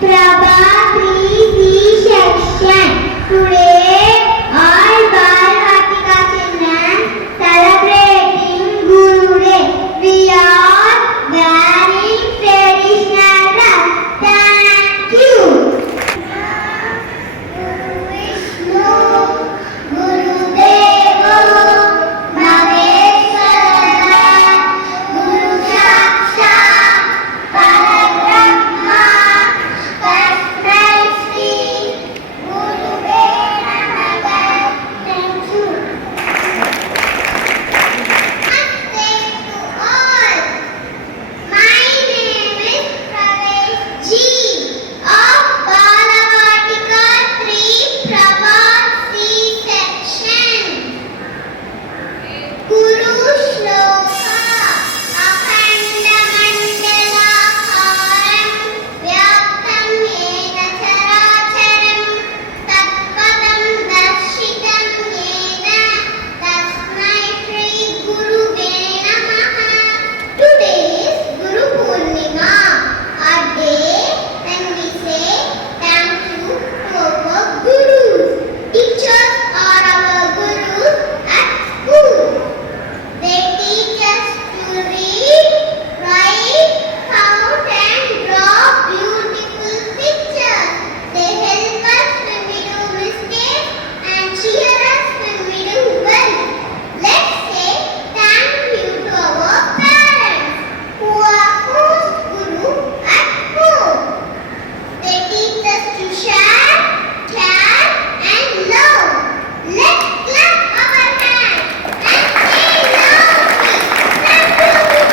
Prabha 3C section. Today, all Balvatika children celebrating Guru Day. We are wearing traditional dress. Thank you. Guru Vishnu, Guru Devo, Maheshwara, Guru Sakshat, Parabrahma, Tasmai Shri Gurave Namaha. Thank you. Namaste to all. My name is Pravesh G of Balavatika 3 Prabha C section. Guru Shloka Akhanda Mandala Haram Vyaktam Yena Characharam Tatpadam Darshitam Yena Tasmai Shri Gurave Namaha. Today is Guru Purnima, a day when we say thank you to our gurus. Teachers are our gurus at school. They teach us to read, write, count and draw beautiful pictures. They help us when we do mistakes and cheer us when we do well. Let's say thank you to our parents who are host guru at home. They teach us to share, care and love. Let's clap our hands and say loudly, thank you Guru,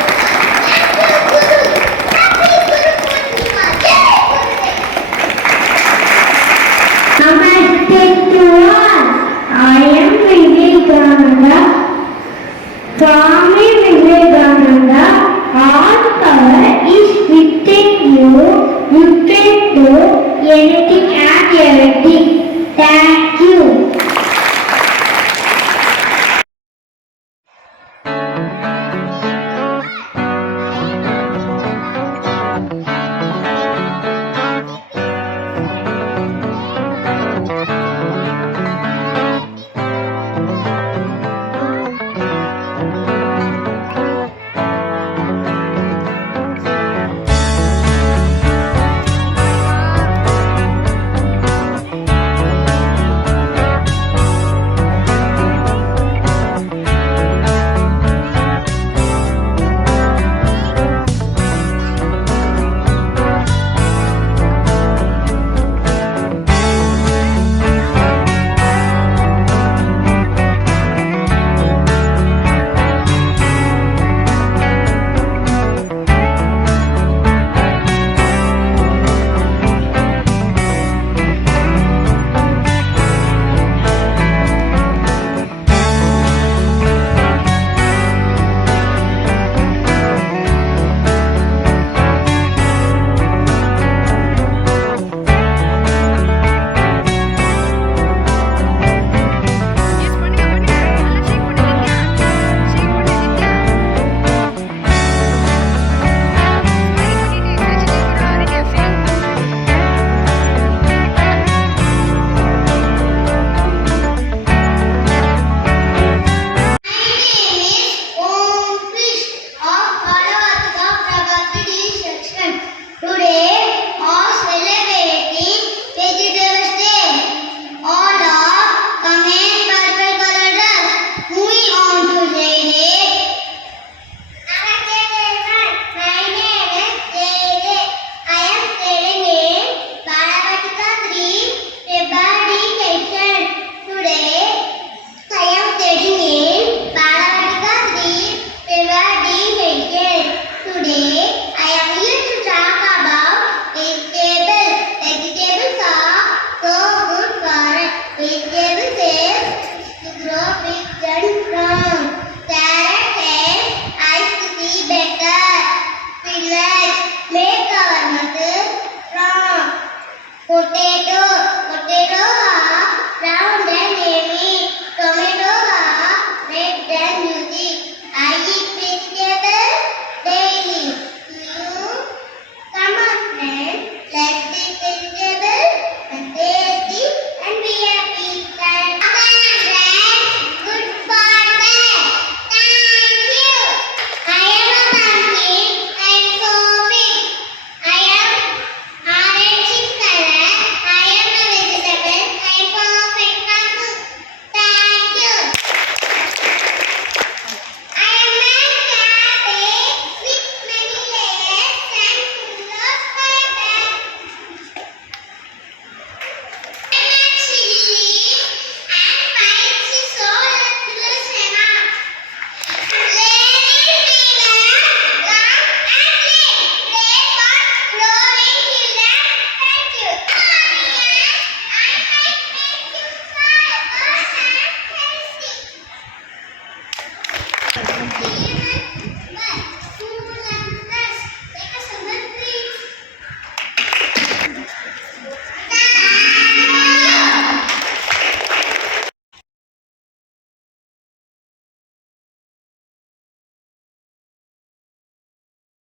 thank you Guru. Happy Guru Purnima. Jai Gurudev. Namaste to all. I am Vivekananda. Swami Vivekananda, all power is within you. You